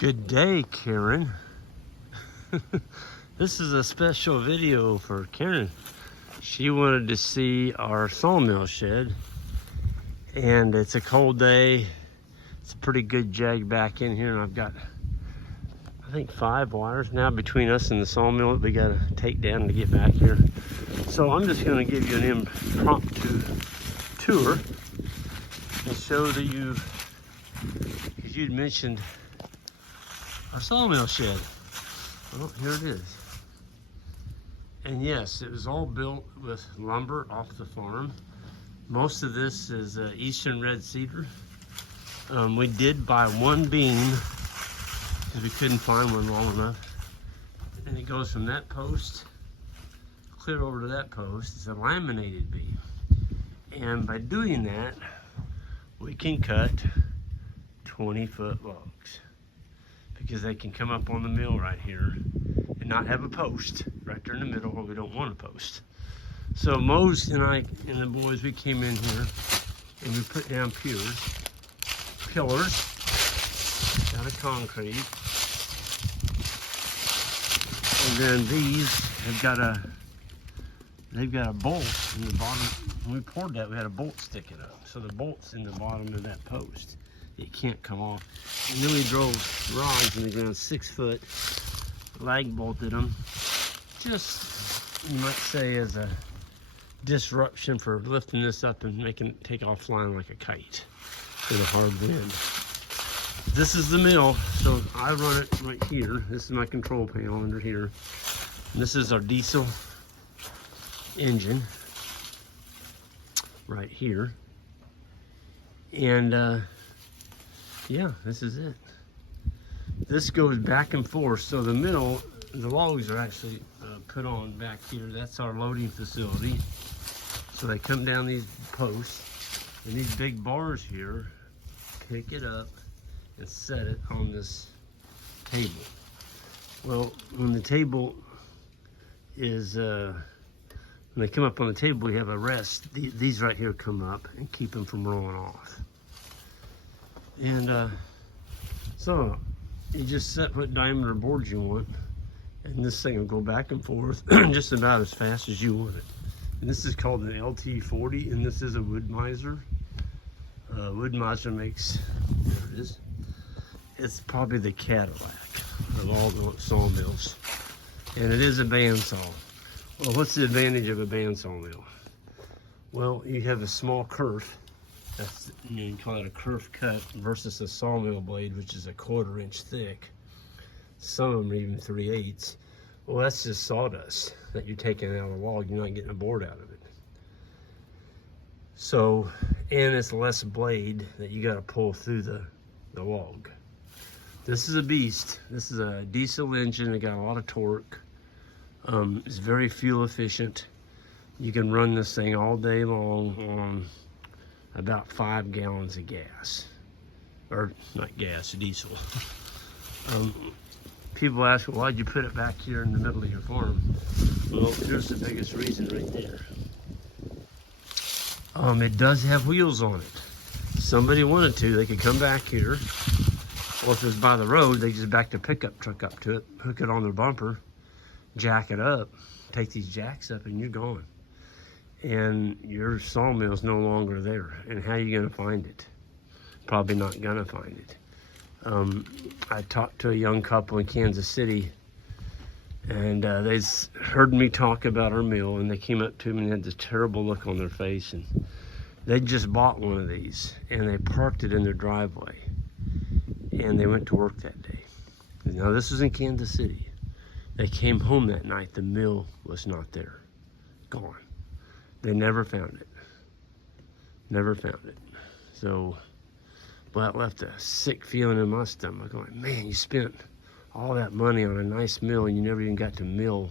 Good day, Karen. This is a special video for Karen. She wanted to see our sawmill shed, and it's a cold day. It's a pretty good jag back in here, and I've got, I think, 5 wires now between us and the sawmill that we gotta take down to get back here. So I'm just gonna give you an impromptu tour and show that because you'd mentioned our sawmill shed. Well, here it is. And yes, it was all built with lumber off the farm. Most of this is eastern red cedar. We did buy one beam because we couldn't find one long enough. And it goes from that post clear over to that post. It's a laminated beam. And by doing that, we can cut 20-foot logs, because they can come up on the mill right here and not have a post right there in the middle where we don't want a post. So Mose and I and the boys, we came in here and we put down pillars out of concrete. And then these they've got a bolt in the bottom. When we poured that, we had a bolt sticking up. So the bolt's in the bottom of that post. It can't come off. And then we drove rods in the ground, 6 foot, lag bolted them. Just, you might say, as a disruption for lifting this up and making it take off flying like a kite with a hard wind. This is the mill, so I run it right here. This is my control panel under here. And this is our diesel engine right here. And yeah, this is it. This goes back and forth. So the middle, the logs are actually put on back here. That's our loading facility. So they come down these posts, and these big bars here pick it up and set it on this table. Well, when the table is, when they come up on the table, we have a rest. These right here come up and keep them from rolling off. And so you just set what diameter boards you want, and this thing will go back and forth just about as fast as you want it. And this is called an LT40, and this is a Woodmizer. Woodmizer makes, there it is. It's probably the Cadillac of all the sawmills, and it is a bandsaw. Well, what's the advantage of a bandsaw mill? Well, you have a small kerf. That's, you call it a kerf cut versus a sawmill blade, which is a 1/4 inch thick. Some of them are even 3/8. Well, that's just sawdust that you're taking out of the log. You're not getting a board out of it. So, and it's less blade that you got to pull through the log. This is a beast. This is a diesel engine. It got a lot of torque. It's very fuel efficient. You can run this thing all day long on about 5 gallons of gas, or not gas, diesel. People ask, well, why'd you put it back here in the middle of your farm? Well, here's the biggest reason right there. It does have wheels on it. Somebody wanted to, they could come back here, or if it was by the road, they just back the pickup truck up to it, hook it on their bumper, jack it up, take these jacks up, and you're gone. And your sawmill's no longer there. And how are you gonna find it? Probably not gonna find it. I talked to a young couple in Kansas City, and they heard me talk about our mill, and they came up to me and had this terrible look on their face, and they just bought one of these, and they parked it in their driveway, and they went to work that day. Now, this was in Kansas City. They came home that night, the mill was not there, gone. They never found it. Never found it. So, well, that left a sick feeling in my stomach. I'm like, man, you spent all that money on a nice mill and you never even got to mill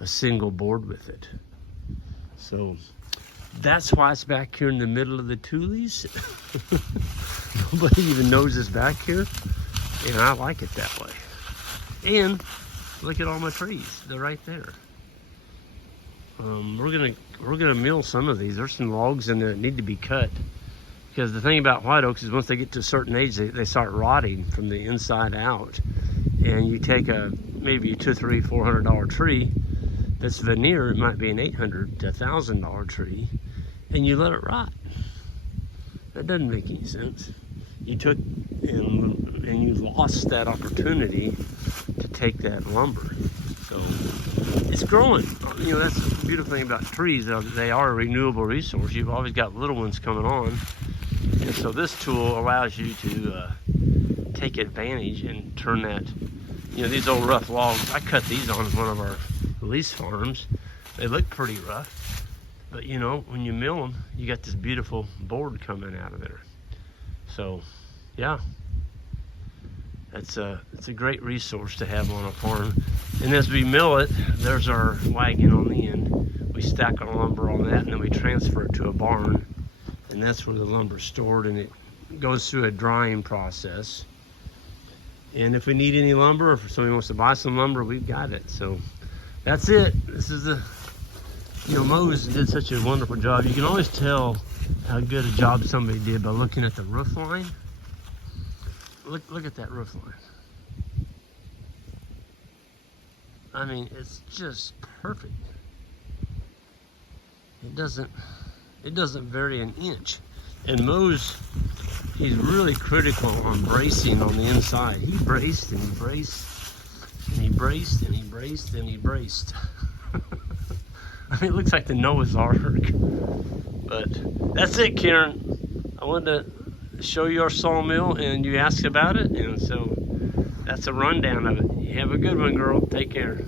a single board with it. So, that's why it's back here in the middle of the tules. Nobody even knows it's back here. And I like it that way. And look at all my trees. They're right there. We're gonna mill some of these. There's some logs in there that need to be cut Because the thing about white oaks is once they get to a certain age, they start rotting from the inside out. And you take maybe a $200, $300, $400 tree that's veneer, it might be an $800 to $1,000 tree, and you let it rot. That doesn't make any sense. You took and you lost that opportunity to take that lumber. So it's growing. You know, that's the beautiful thing about trees. They are a renewable resource. You've always got little ones coming on. And so this tool allows you to take advantage and turn that, you know, these old rough logs. I cut these on one of our lease farms. They look pretty rough, but you know, when you mill them, you got this beautiful board coming out of there. So yeah, it's a great resource to have on a farm. And as we mill it, there's our wagon on the end. We stack our lumber on that, and then we transfer it to a barn, and that's where the lumber's stored, and it goes through a drying process. And if we need any lumber, or if somebody wants to buy some lumber, we've got it. So that's it. This is you know, Mose did such a wonderful job. You can always tell how good a job somebody did by looking at the roof line. Look at that roof line. I mean, it's just perfect. It doesn't vary an inch. And Mose, he's really critical on bracing on the inside. He braced and he braced and he braced and he braced and he braced. I mean, it looks like the Noah's Ark. But that's it, Karen. I wanted to show you our sawmill, and you asked about it, and so that's a rundown of it. You have a good one, girl. Take care.